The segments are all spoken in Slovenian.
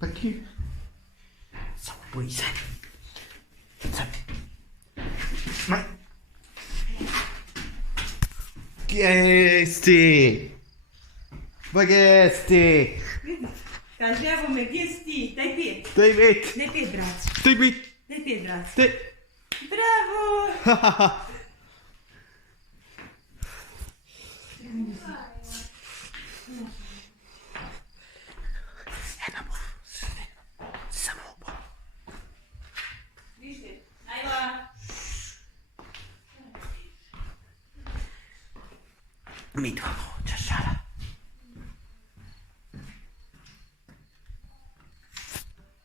Pa kje? Samo boj se. Ma. Kje si? Pa kje si? Kaževo me, kje si? Daj pet. Daj pet. Daj pet, brat. Daj pet. Daj pet, brat. Daj. Bravo! Ena bo. Samo bo. Vište, ajva. Mi dva bo čašala.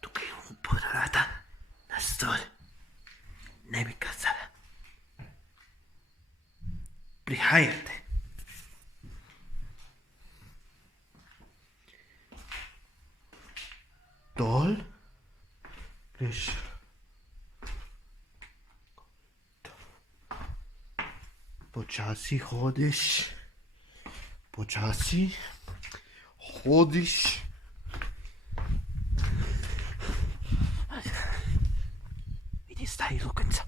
Tukaj bomo podalata na stol. Ne bi kazala. Prihajajte. Dol. Greš. Počasi hodiš. Počasi hodiš. Vidi, staji lukenca.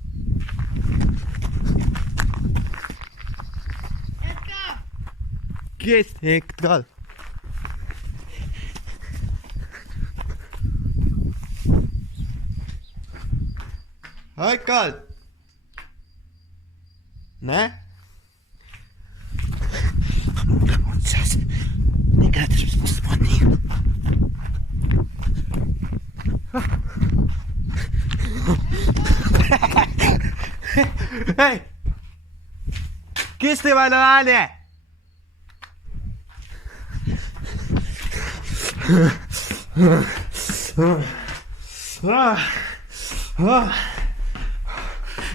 Eneka! Kje si, Eneka? Hej, Kal! Ne? Moramo čas. Nekaj smo spodnji. Hej! Kje ste valovali?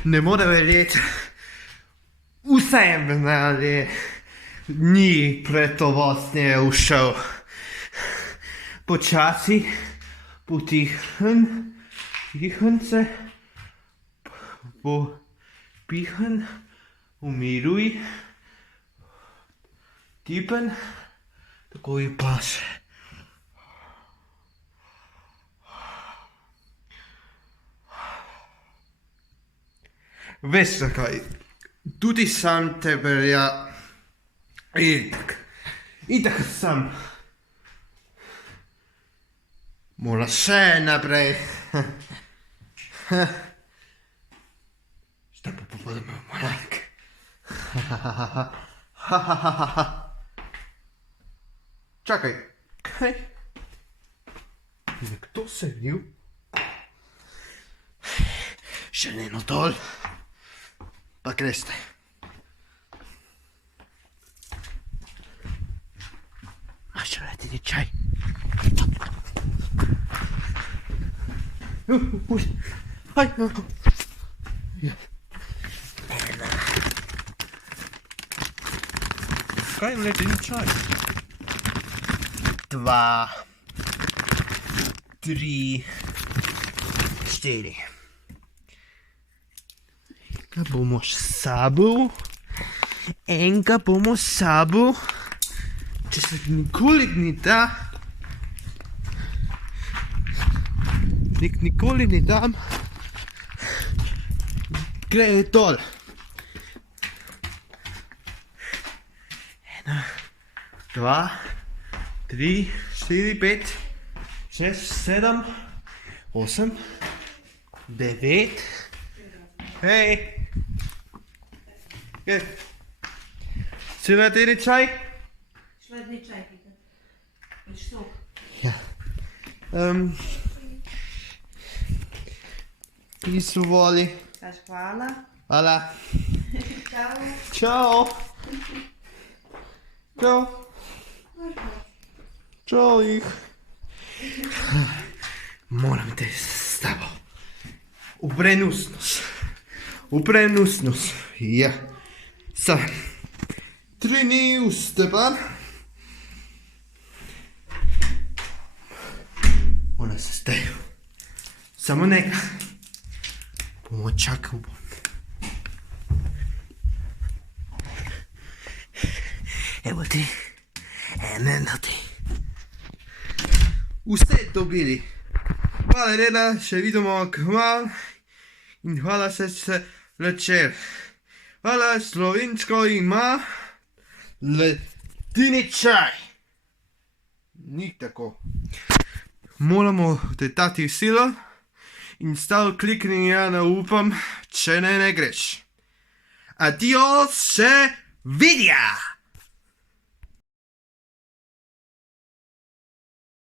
Ne more verjeti. Vsem ni pretovostne ušel. Počasi, pihen se, pihen, umiruj, tipen, tako ji paše. Veš zakaj, tudi sam te verja, itak sam. Mora še naprej. Šta pa povedamo, malak? Čakaj, kaj? Nekdo se vnil? Še eno dol. Pa greste. Maš ledeni čaj. Aj, Kaj je ledeni čaj? 2, 3, 4. Enega bomo s sabo. Enega bomo s sabo. Če se nikoli ni da. Nikoli ne dam. Gre dol. 1, 2, 3, 4, 5, 6, 7, 8, 9. Hej! Kaj? Si ledeni čaj? Ledeni čaj, pita. Veš sok. Ja. Izvoli. Kaž hvala. Hvala. Čau. Čau. Čau. Čau jih. Moram te s tabo. V prenusnost. Ja. Sam. 3 dni v Stepan. Ona se stejo. Samo nekaj. Bomo čakal bom. Evo ti. Ene na ti. vse dobili. Hvala Reda, še vidimo kmalu in hvala se večer. Hvala, slovensko ima ledeni čaj. Ni tako. Moramo dati silo in stav klikni ja na upam, če ne greš. Adios, se vidja!